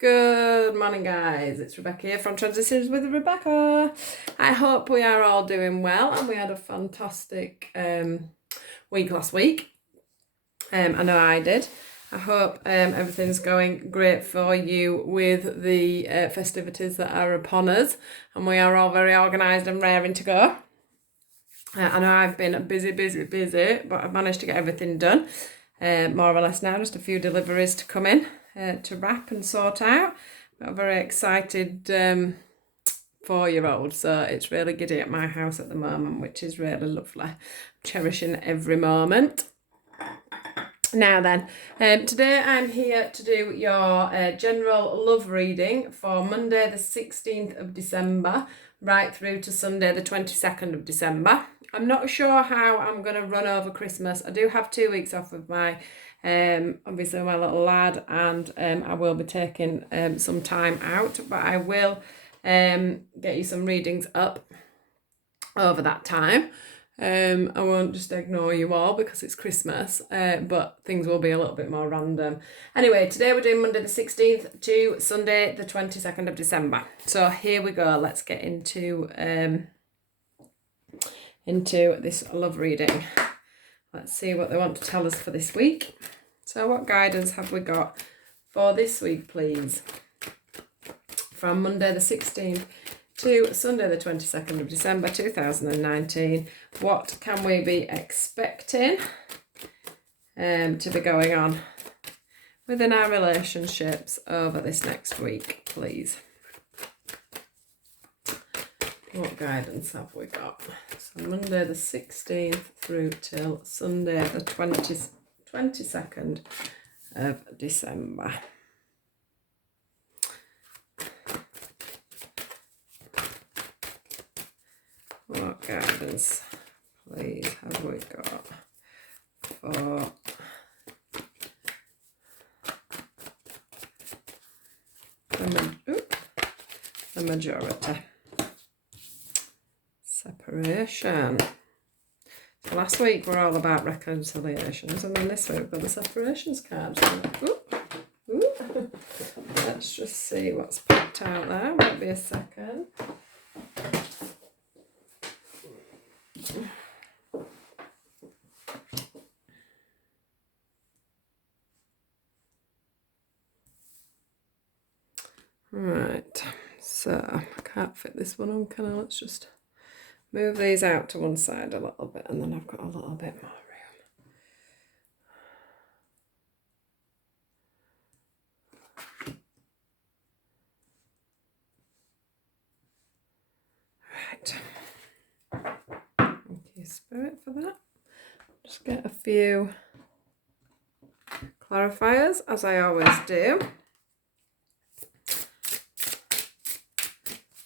Good morning, guys. It's Rebecca here from Transitions with Rebecca. I hope we are all doing well and we had a fantastic week last week. I know I did. I hope everything's going great for you with the festivities that are upon us, and we are all very organised and raring to go. I know I've been busy, but I've managed to get everything done, more or less now. Just a few deliveries to come in to wrap and sort out. Got a very excited 4-year-old, so it's really giddy at my house at the moment, which is really lovely. I'm cherishing every moment. Now then, today I'm here to do your general love reading for Monday the 16th of December right through to Sunday the 22nd of December. I'm not sure how I'm going to run over Christmas. I do have 2 weeks off with my, obviously my little lad, and I will be taking some time out, but I will get you some readings up over that time. I won't just ignore you all because it's Christmas, but things will be a little bit more random. Anyway, today we're doing Monday the 16th to Sunday the 22nd of December. So here we go. Let's get into this love reading. Let's see what they want to tell us for this week. So what guidance have we got for this week, please? From Monday the 16th to Sunday the 22nd of December 2019. What can we be expecting to be going on within our relationships over this next week, please? What guidance have we got? So Monday the 16th through till Sunday the 22nd of December. What guidance, please, have we got for the majority? Separation. So last week we're all about reconciliations, and then this week we've got the separations card. Let's just see what's popped out there. Might be a second. Right, so I can't fit this one on, can I? Let's just move these out to one side a little bit, and then I've got a little bit more room. Right. Thank you, Spirit, for that. Just get a few clarifiers, as I always do,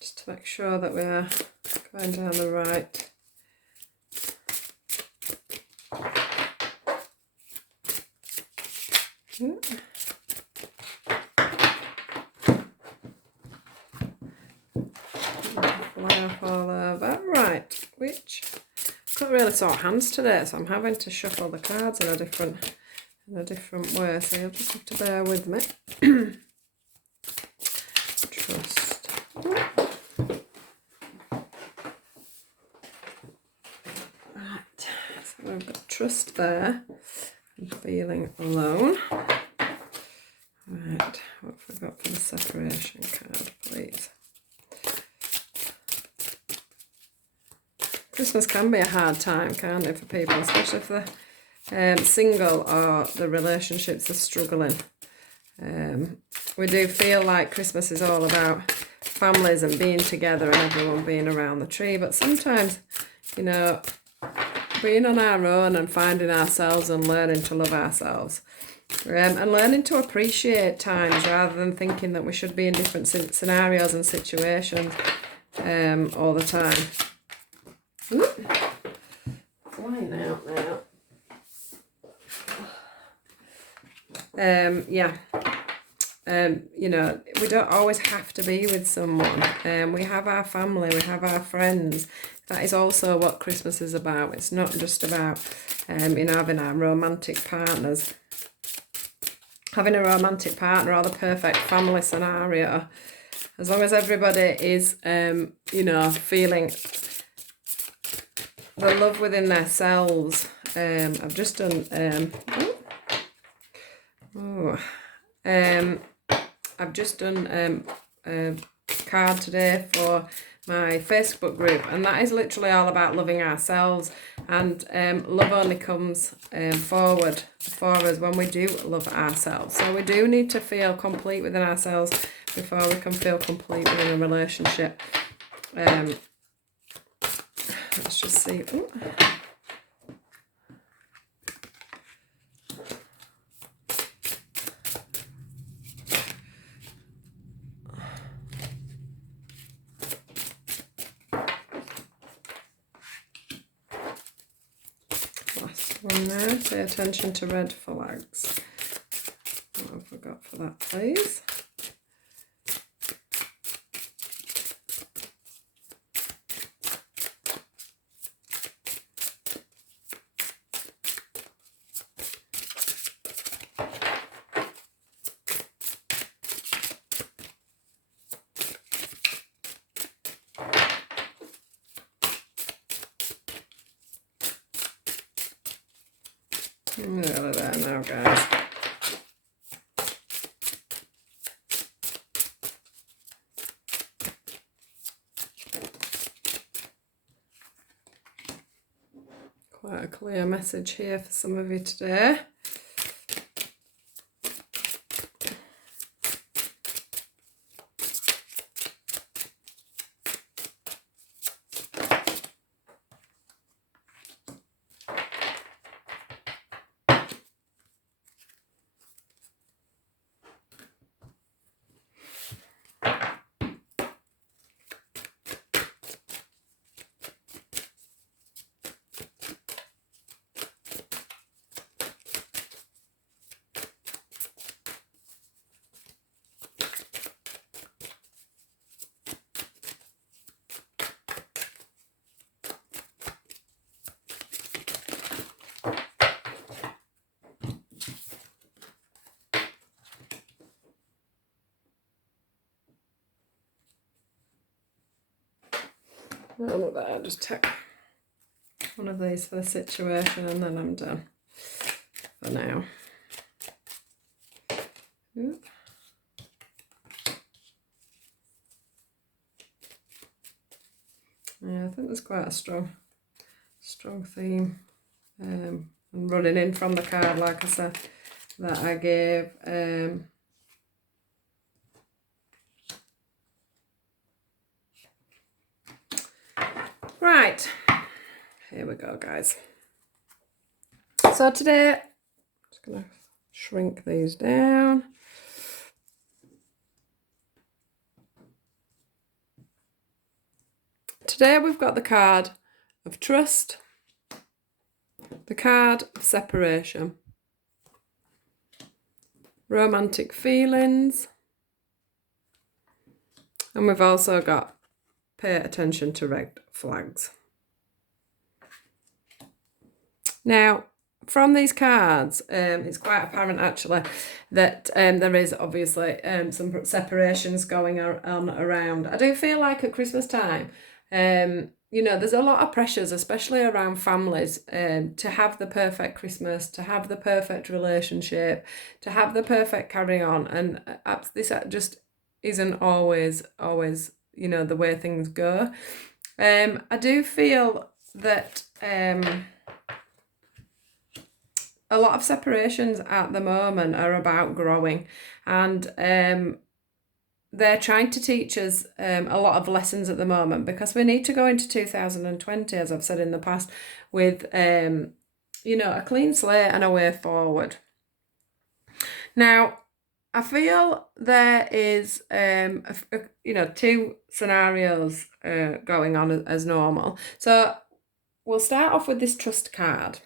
just to make sure that we are going down the right fly off all over. Right, which couldn't really sort hands today, so I'm having to shuffle the cards in a different way, so you'll just have to bear with me. Trust. Right, so we've got trust there and feeling alone. Right, what have we got for the separation card, please? Christmas can be a hard time, can't it, for people, especially if they're single or the relationships are struggling. We do feel like Christmas is all about families and being together and everyone being around the tree, but sometimes, you know, being on our own and finding ourselves and learning to love ourselves, and learning to appreciate times rather than thinking that we should be in different scenarios and situations all the time. Flying out now. You know, we don't always have to be with someone. We have our family, we have our friends. That is also what Christmas is about. It's not just about, you know, having our romantic partners having a romantic partner or the perfect family scenario. As long as everybody is, you know, feeling the love within themselves. I've just done, I've just done a card today for my Facebook group, and that is literally all about loving ourselves, and love only comes forward for us when we do love ourselves. So we do need to feel complete within ourselves before we can feel complete within a relationship. Let's just see. Ooh. Last one there. Pay attention to red flags. What have I got for that, please? Nearly there now, guys. Quite a clear message here for some of you today. I'll just take one of these for the situation, and then I'm done for now. Oop. Yeah, I think there's quite a strong theme, and running in from the card, like I said, that I gave. Right, here we go, guys. So today, I'm just going to shrink these down. Today we've got the card of trust, the card of separation, romantic feelings, and we've also got pay attention to red flags. Now, from these cards, it's quite apparent actually that there is obviously some separations going on around. I do feel like at Christmas time, you know, there's a lot of pressures, especially around families, to have the perfect Christmas, to have the perfect relationship, to have the perfect carry on, and this just isn't always, you know, the way things go. I do feel that a lot of separations at the moment are about growing, and they're trying to teach us a lot of lessons at the moment, because we need to go into 2020, as I've said in the past, with you know, a clean slate and a way forward. Now, I feel there is you know, two scenarios going on as normal. So we'll start off with this trust card.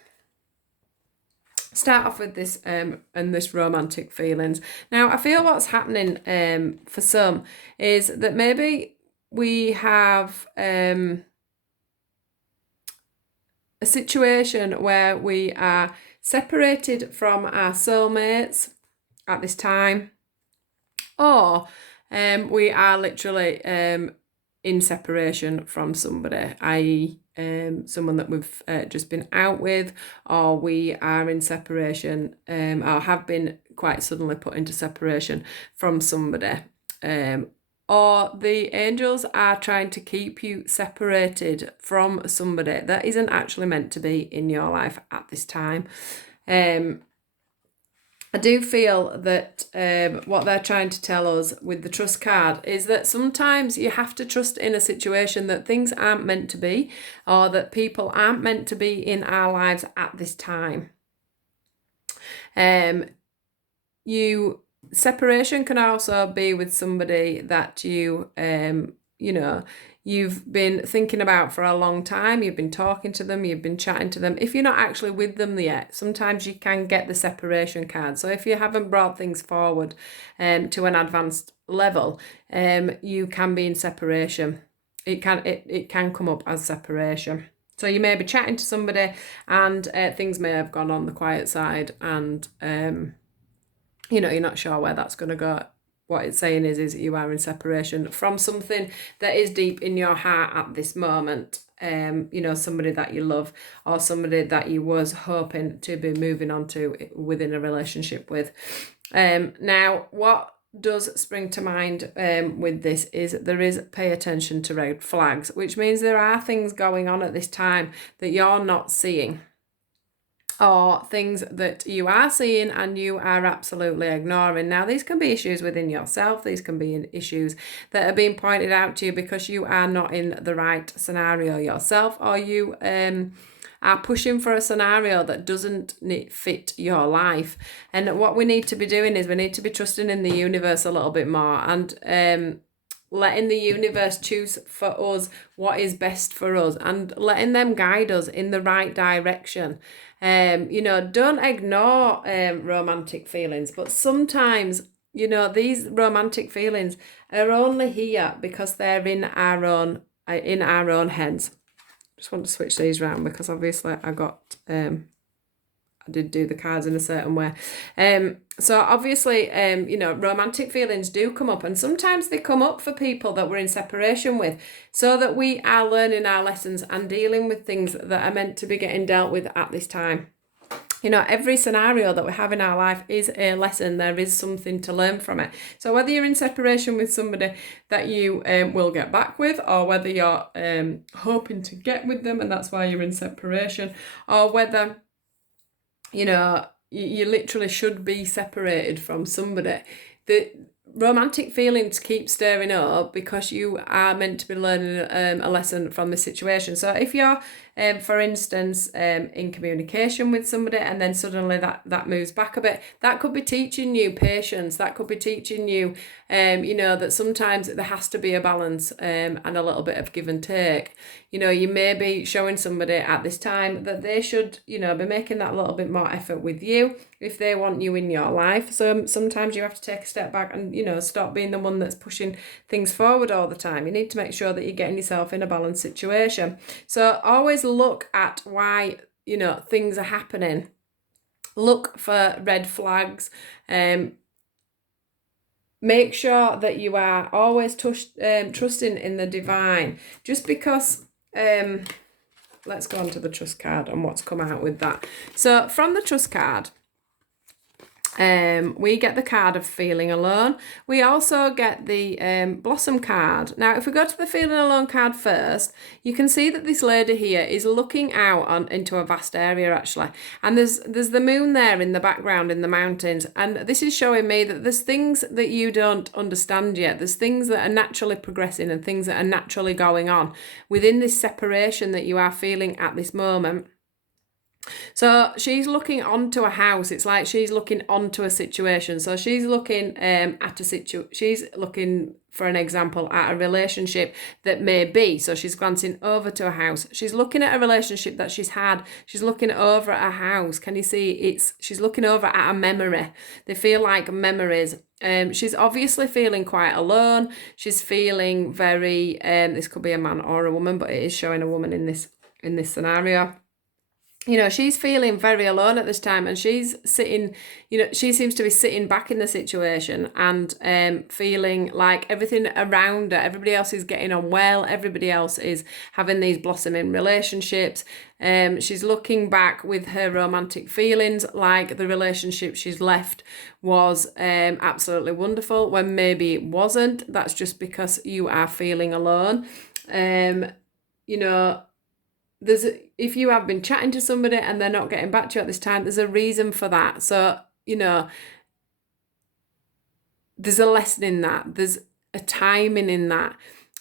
Start off with this and this romantic feelings. Now, I feel what's happening for some is that maybe we have a situation where we are separated from our soulmates, at this time, or we are literally in separation from somebody, i.e. Someone that we've just been out with, or we are in separation or have been quite suddenly put into separation from somebody. Or the angels are trying to keep you separated from somebody that isn't actually meant to be in your life at this time. I do feel that what they're trying to tell us with the trust card is that sometimes you have to trust in a situation that things aren't meant to be, or that people aren't meant to be in our lives at this time. Separation can also be with somebody that you've been thinking about for a long time. You've been talking to them, you've been chatting to them. If you're not actually with them yet, sometimes you can get the separation card. So if you haven't brought things forward to an advanced level, you can be in separation. It can come up as separation. So you may be chatting to somebody and things may have gone on the quiet side, and you're not sure where that's going to go. What it's saying is that you are in separation from something that is deep in your heart at this moment. Somebody that you love, or somebody that you was hoping to be moving on to within a relationship with. Now, what does spring to mind with this is there is pay attention to red flags, which means there are things going on at this time that you're not seeing, or things that you are seeing and you are absolutely ignoring. Now, these can be issues within yourself. These can be issues that are being pointed out to you because you are not in the right scenario yourself, or you are pushing for a scenario that doesn't fit your life. And what we need to be doing is we need to be trusting in the universe a little bit more, and letting the universe choose for us what is best for us, and letting them guide us in the right direction. Don't ignore romantic feelings, but sometimes, these romantic feelings are only here because they're in our own heads. Just want to switch these around because obviously I did do the cards in a certain way. So obviously, romantic feelings do come up, and sometimes they come up for people that we're in separation with, so that we are learning our lessons and dealing with things that are meant to be getting dealt with at this time. Every scenario that we have in our life is a lesson. There is something to learn from it. So whether you're in separation with somebody that you will get back with, or whether you're hoping to get with them and that's why you're in separation, or whether you literally should be separated from somebody, the romantic feelings keep stirring up because you are meant to be learning a lesson from the situation. So if you're for instance in communication with somebody and then suddenly that moves back a bit, that could be teaching you patience. That could be teaching you that sometimes there has to be a balance and a little bit of give and take. You may be showing somebody at this time that they should be making that little bit more effort with you if they want you in your life. So sometimes you have to take a step back and stop being the one that's pushing things forward all the time. You need to make sure that you're getting yourself in a balanced situation. So always look at why things are happening. Look for red flags. Make sure that you are always trusting in the divine. Just because let's go on to the trust card and what's come out with that. So from the trust card, we get the card of feeling alone. We also get the blossom card. Now, if we go to the feeling alone card first, you can see that this lady here is looking out into a vast area actually, and there's the moon there in the background in the mountains, and this is showing me that there's things that you don't understand yet. There's things that are naturally progressing and things that are naturally going on within this separation that you are feeling at this moment. So she's looking onto a house. It's like she's looking onto a situation. So she's looking she's looking for an example at a relationship that may be. So she's glancing over to a house. She's looking at a relationship that she's had. She's looking over at a house. Can you see? She's looking over at a memory. They feel like memories. She's obviously feeling quite alone. She's feeling very this could be a man or a woman, but it is showing a woman in this scenario. she's feeling very alone at this time, and she's sitting, she seems to be sitting back in the situation and feeling like everything around her, everybody else is getting on well, everybody else is having these blossoming relationships. She's looking back with her romantic feelings like the relationship she's left was absolutely wonderful, when maybe it wasn't. That's just because you are feeling alone. If you have been chatting to somebody and they're not getting back to you at this time, there's a reason for that. So, there's a lesson in that. There's a timing in that.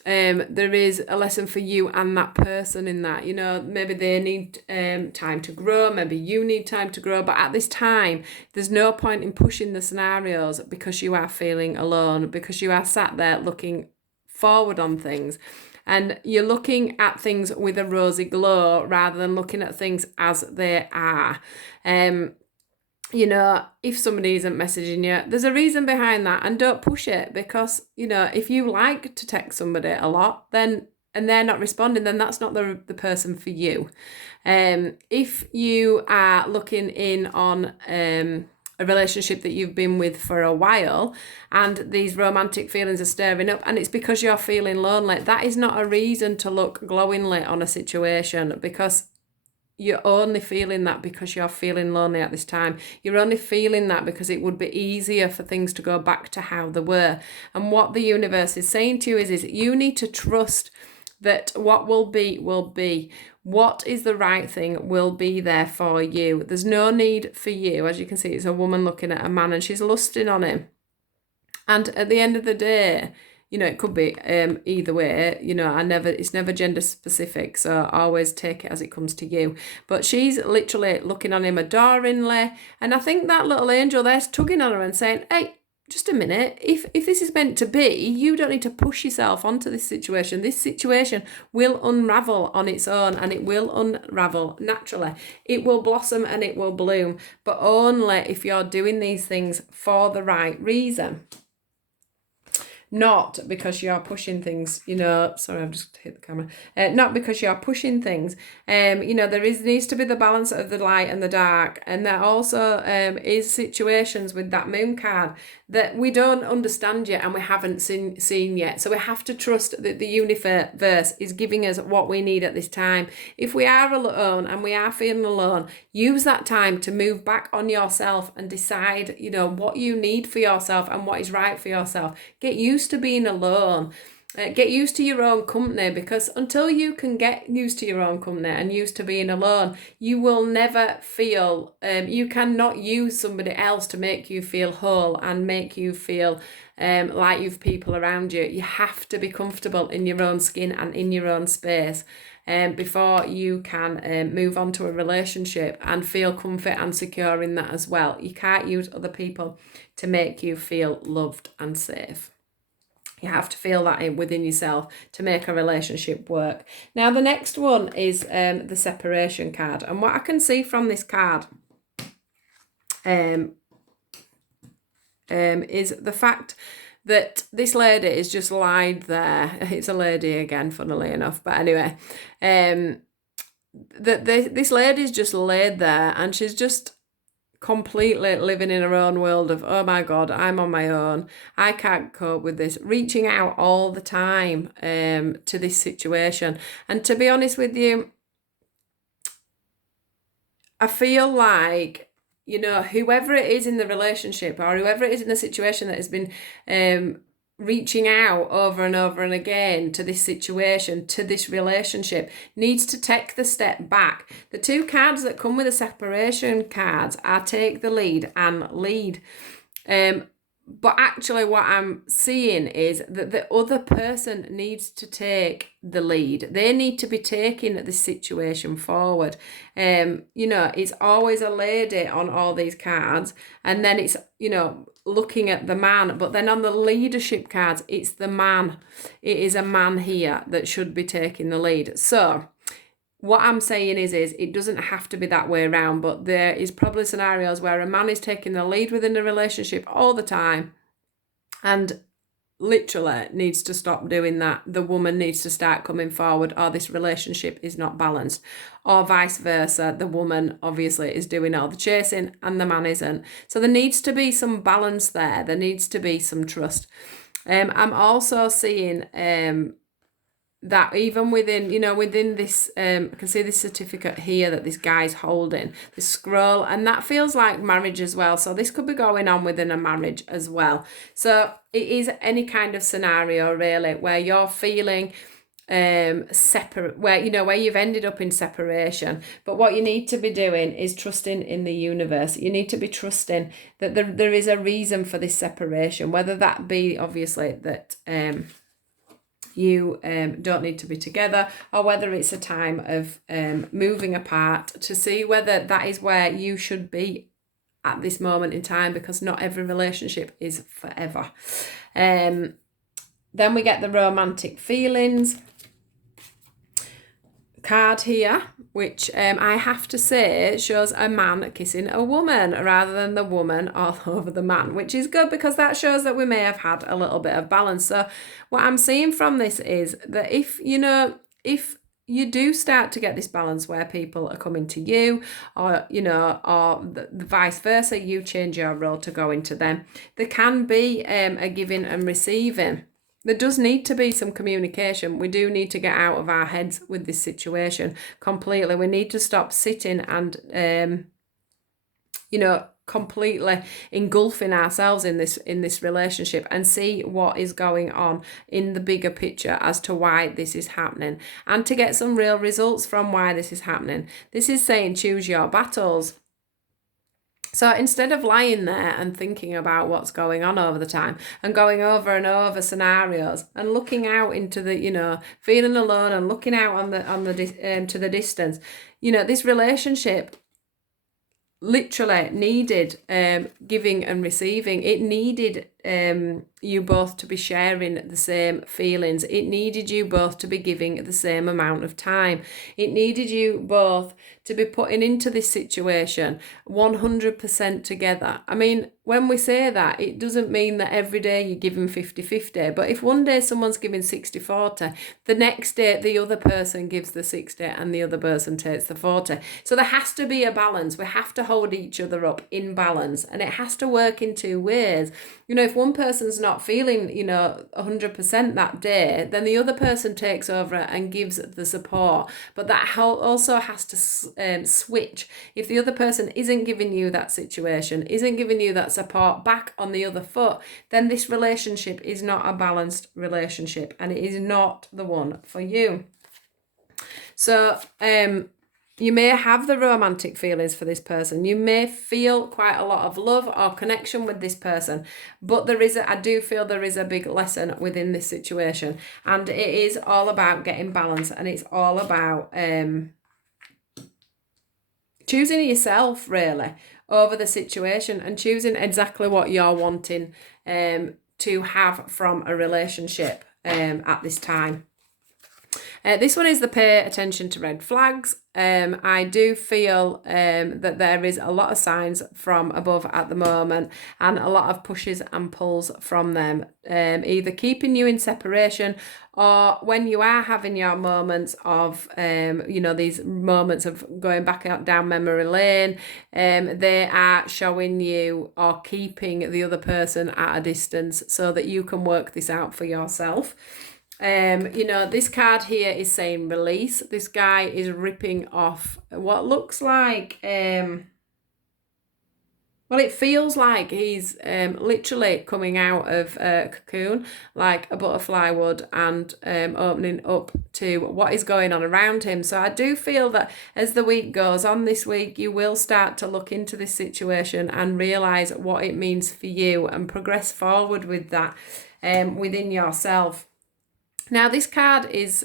There is a lesson for you and that person in that. Maybe they need time to grow, maybe you need time to grow, but at this time, there's no point in pushing the scenarios because you are feeling alone, because you are sat there looking forward on things. And you're looking at things with a rosy glow rather than looking at things as they are. If somebody isn't messaging you, there's a reason behind that, and don't push it, because, if you like to text somebody a lot, then and they're not responding, then that's not the person for you. If you are looking in on a relationship that you've been with for a while and these romantic feelings are stirring up and it's because you're feeling lonely, that is not a reason to look glowingly on a situation, because you're only feeling that because you're feeling lonely at this time. You're only feeling that because it would be easier for things to go back to how they were. And what the universe is saying to you is you need to trust that what will be, will be. What is the right thing will be there for you. There's no need for you. As you can see, it's a woman looking at a man and she's lusting on him. And at the end of the day, it could be either way. It's never gender specific, so always take it as it comes to you. But she's literally looking on him adoringly. And I think that little angel there's tugging on her and saying, hey, just a minute, if this is meant to be, you don't need to push yourself onto this situation. This situation will unravel on its own, and it will unravel naturally. It will blossom and it will bloom, but only if you're doing these things for the right reason. Not because you're pushing things, sorry, I've just hit the camera. Not because you're pushing things. There needs to be the balance of the light and the dark. And there also is situations with that moon card that we don't understand yet and we haven't seen yet. So we have to trust that the universe is giving us what we need at this time. If we are alone and we are feeling alone, use that time to move back on yourself and decide, what you need for yourself and what is right for yourself. Get used to being alone. Get used to your own company, because until you can get used to your own company and used to being alone, you will never feel, you cannot use somebody else to make you feel whole and make you feel like you've people around you. You have to be comfortable in your own skin and in your own space before you can move on to a relationship and feel comfort and secure in that as well. You can't use other people to make you feel loved and safe. You have to feel that within yourself to make a relationship work. Now, the next one is the separation card. And what I can see from this card is the fact that this lady is just lied there. It's a lady again, funnily enough. But anyway, this lady's just laid there and she's just completely living in her own world of, oh my God, I'm on my own. I can't cope with this. Reaching out all the time to this situation. And to be honest with you, I feel like, whoever it is in the relationship or whoever it is in the situation that has been reaching out over and over and again to this situation, to this relationship, needs to take the step back. The two cards that come with the separation cards are take the lead and lead. But actually what I'm seeing is that the other person needs to take the lead. They need to be taking this situation forward. It's always a lady on all these cards, and then it's, looking at the man. But then on the leadership cards, it's the man. It is a man here that should be taking the lead. So what I'm saying is it doesn't have to be that way around, but there is probably scenarios where a man is taking the lead within a relationship all the time, and literally needs to stop doing that. The woman needs to start coming forward, or this relationship is not balanced. Or vice versa, the woman obviously is doing all the chasing and the man isn't. So there needs to be some balance there. There needs to be some trust. I'm also seeing that even within, within this, I can see this certificate here that this guy's holding, this scroll, and that feels like marriage as well. So this could be going on within a marriage as well. So it is any kind of scenario really where you're feeling separate, where you've ended up in separation. But what you need to be doing is trusting in the universe. You need to be trusting that there is a reason for this separation, whether that be obviously that you don't need to be together, or whether it's a time of moving apart, to see whether that is where you should be at this moment in time, because not every relationship is forever. Then we get the romantic feelings card here, which I have to say shows a man kissing a woman rather than the woman all over the man, which is good because that shows that we may have had a little bit of balance. So what I'm seeing from this is that if you do start to get this balance where people are coming to you, or the vice versa, you change your role to go into them, there can be a giving and receiving. There does need to be some communication. We do need to get out of our heads with this situation completely. We need to stop sitting and completely engulfing ourselves in this relationship, and see what is going on in the bigger picture as to why this is happening, and to get some real results from why this is happening. This is saying choose your battles. So instead of lying there and thinking about what's going on over the time and going over and over scenarios and looking out into the, feeling alone and looking out on the to the distance, this relationship literally needed giving and receiving. It needed you both to be sharing the same feelings. It needed you both to be giving the same amount of time. It needed you both to be putting into this situation 100% together. I mean, when we say that, it doesn't mean that every day you're giving 50-50, but if one day someone's giving 60-40, the next day the other person gives the 60 and the other person takes the 40. So there has to be a balance. We have to hold each other up in balance, and it has to work in two ways. If one person's not feeling, 100% that day, then the other person takes over and gives the support. But that also has to switch. If the other person isn't giving you that situation, isn't giving you that support back on the other foot, then this relationship is not a balanced relationship, and it is not the one for you. So, you may have the romantic feelings for this person. You may feel quite a lot of love or connection with this person, but I do feel there is a big lesson within this situation, and it is all about getting balance, and it's all about choosing yourself really over the situation, and choosing exactly what you're wanting to have from a relationship at this time. This one is the pay attention to red flags. I do feel that there is a lot of signs from above at the moment, and a lot of pushes and pulls from them, either keeping you in separation, or when you are having your moments of, these moments of going back out down memory lane, they are showing you or keeping the other person at a distance so that you can work this out for yourself. This card here is saying release. This guy is ripping off what looks like, it feels like he's literally coming out of a cocoon, like a butterfly would, and opening up to what is going on around him. So I do feel that as the week goes on this week, you will start to look into this situation and realise what it means for you, and progress forward with that within yourself. Now, this card is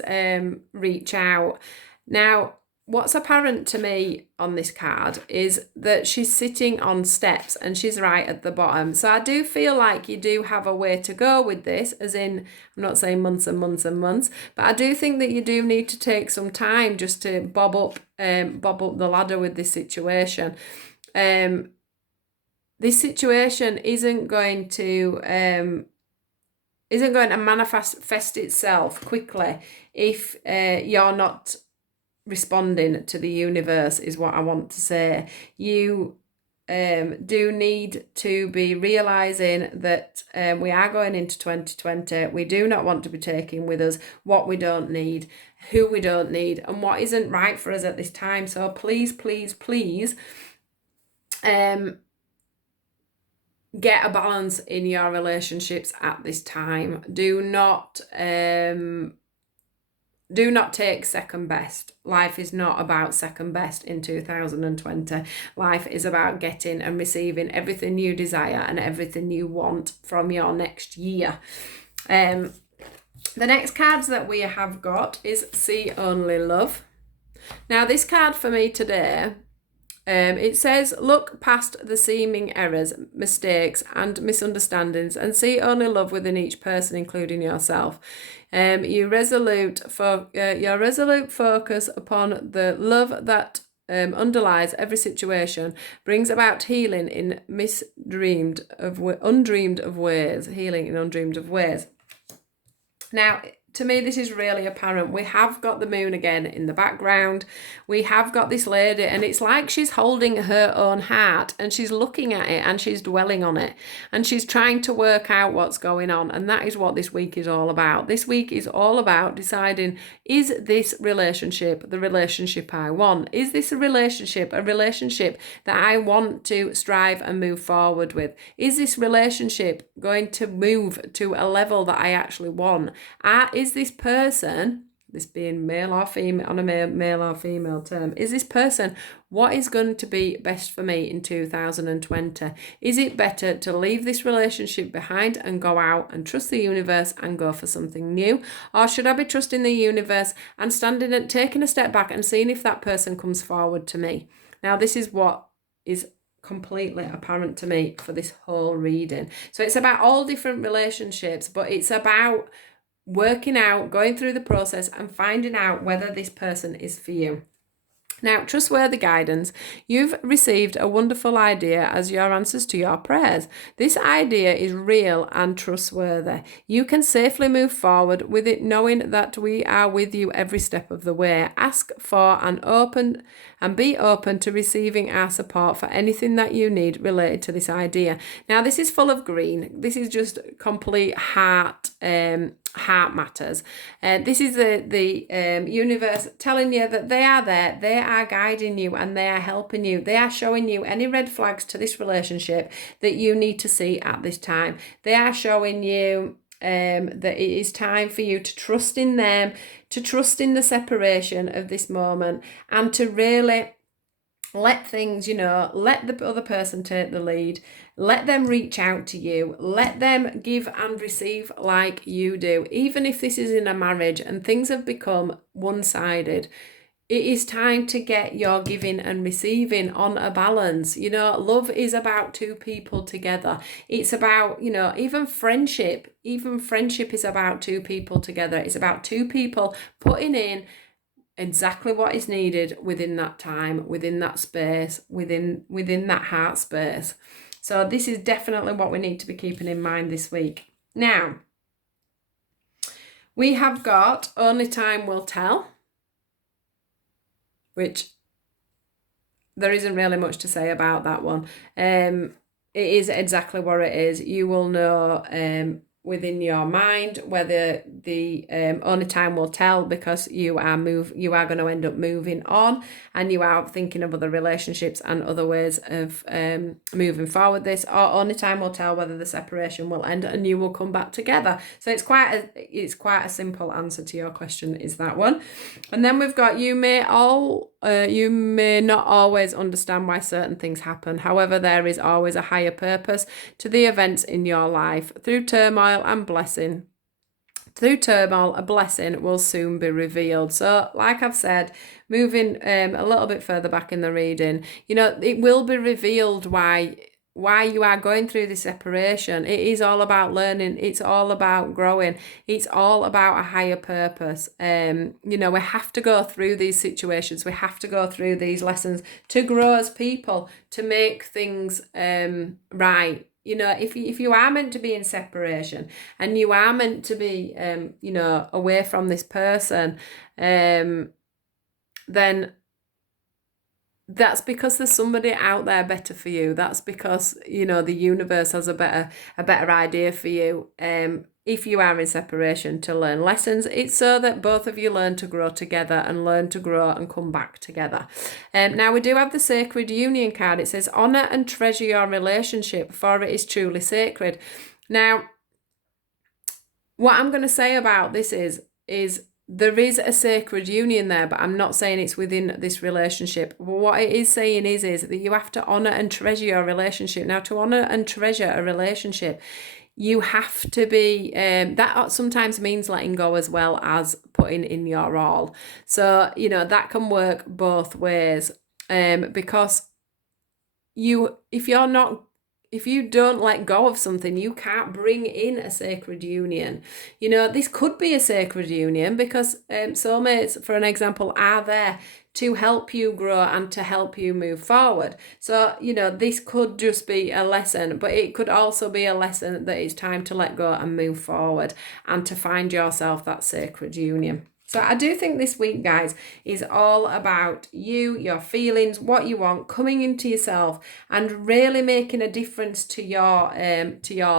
reach out. Now, what's apparent to me on this card is that she's sitting on steps and she's right at the bottom. So I do feel like you do have a way to go with this, as in, I'm not saying months and months and months, but I do think that you do need to take some time just to bob up the ladder with this situation. This situation isn't going to isn't going to manifest itself quickly if you're not responding to the universe, is what I want to say. You do need to be realizing that we are going into 2020. We do not want to be taking with us what we don't need, who we don't need, and what isn't right for us at this time. So please, please, please, get a balance in your relationships at this time. Do not take second best. Life is not about second best in 2020. Life is about getting and receiving everything you desire and everything you want from your next year. The next cards that we have got is See Only Love. Now, this card for me today, it says, look past the seeming errors, mistakes and misunderstandings and see only love within each person, including yourself. Your resolute focus upon the love that underlies every situation brings about healing in undreamed of ways. Healing in undreamed of ways. Now, to me, this is really apparent. We have got the moon again in the background. We have got this lady, and it's like she's holding her own heart and she's looking at it and she's dwelling on it and she's trying to work out what's going on. And that is what this week is all about. This week is all about deciding, is this relationship the relationship I want? Is this a relationship that I want to strive and move forward with? Is this relationship going to move to a level that I actually want? Is this person, this being male or female, on a male or female term, is this person what is going to be best for me in 2020? Is it better to leave this relationship behind and go out and trust the universe and go for something new? Or should I be trusting the universe and standing and taking a step back and seeing if that person comes forward to me? Now, this is what is completely apparent to me for this whole reading. So it's about all different relationships, but it's about working out, going through the process and finding out whether this person is for you. Now, trustworthy guidance. You've received a wonderful idea as your answers to your prayers. This idea is real and trustworthy. You can safely move forward with it, knowing that we are with you every step of the way. Ask for and be open to receiving our support for anything that you need related to this idea. Now, this is full of green. This is just complete heart matters. This is the universe telling you that they are there, they are guiding you and they are helping you. They are showing you any red flags to this relationship that you need to see at this time. They are showing you that it is time for you to trust in them, to trust in the separation of this moment, and to really let things, let the other person take the lead. Let them reach out to you. Let them give and receive like you do. Even if this is in a marriage and things have become one-sided, it is time to get your giving and receiving on a balance. Love is about two people together. It's about, even friendship is about two people together. It's about two people putting in exactly what is needed within that time, within that space, within that heart space. So this is definitely what we need to be keeping in mind this week. Now, we have got Only Time Will Tell, which there isn't really much to say about that one. It is exactly what it is. You will know within your mind whether the only time will tell, because you are going to end up moving on and you are thinking of other relationships and other ways of moving forward this, or only time will tell whether the separation will end and you will come back together. So it's quite a simple answer to your question, is that one. And then we've got you may not always understand why certain things happen. However, there is always a higher purpose to the events in your life. Through turmoil, a blessing will soon be revealed. So, like I've said, moving a little bit further back in the reading, it will be revealed why you are going through this separation. It is all about learning. It's all about growing. It's all about a higher purpose. We have to go through these situations. We have to go through these lessons to grow as people, to make things right. You know, if you are meant to be in separation and you are meant to be, you know, away from this person, then that's because there's somebody out there better for you. That's because, you know, the universe has a better idea for you. If you are in separation, to learn lessons, it's so that both of you learn to grow together and learn to grow and come back together. Now we do have the Sacred Union card. It says, honour and treasure your relationship, for it is truly sacred. Now, what I'm going to say about this is there is a sacred union there, but I'm not saying it's within this relationship. What it is saying is that you have to honour and treasure your relationship. Now, to honour and treasure a relationship, you have to be, that sometimes means letting go as well as putting in your all. So, you know, that can work both ways, because if you don't let go of something, you can't bring in a sacred union. You know, this could be a sacred union because soulmates, for an example, are there to help you grow and to help you move forward. So, you know, this could just be a lesson, but it could also be a lesson that it's time to let go and move forward and to find yourself that sacred union. So I do think this week, guys, is all about you, your feelings, what you want, coming into yourself and really making a difference to your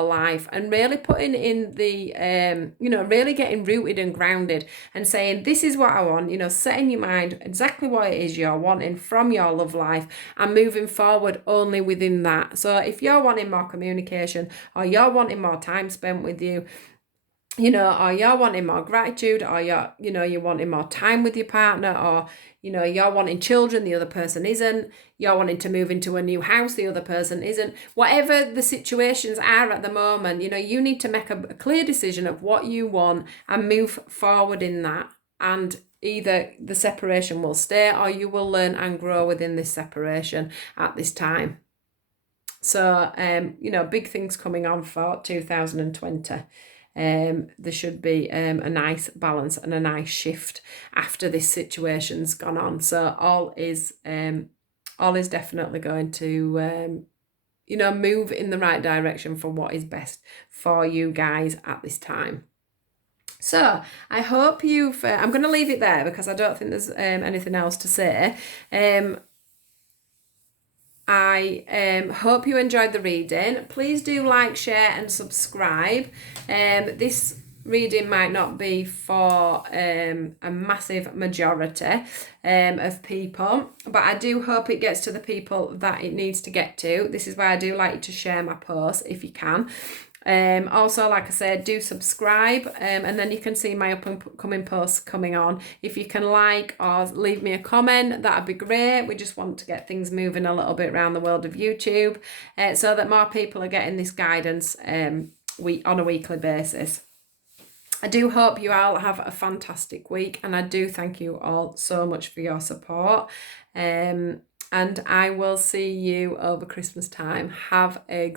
life, and really putting in the, you know, really getting rooted and grounded and saying, this is what I want, you know, setting your mind exactly what it is you're wanting from your love life and moving forward only within that. So if you're wanting more communication, or you're wanting more time spent with you, you know, or you're wanting more gratitude, or you're wanting more time with your partner, or, you know, you're wanting children, the other person isn't, you're wanting to move into a new house, the other person isn't, whatever the situations are at the moment, you know, you need to make a clear decision of what you want and move forward in that. And either the separation will stay, or you will learn and grow within this separation at this time. So, you know, big things coming on for 2020. There should be a nice balance and a nice shift after this situation's gone on. So all is definitely going to you know, move in the right direction for what is best for you guys at this time. So I hope you've I'm going to leave it there because I don't think there's anything else to say. I hope you enjoyed the reading. Please do like, share and subscribe. This reading might not be for a massive majority of people, but I do hope it gets to the people that it needs to get to. This is why I do like you to share my posts if you can. Also, like I said, do subscribe, and then you can see my up and coming posts coming on. If you can like or leave me a comment, that'd be great. We just want to get things moving a little bit around the world of YouTube, so that more people are getting this guidance on a weekly basis. I do hope you all have a fantastic week, and I do thank you all so much for your support. And I will see you over Christmas time. Have a great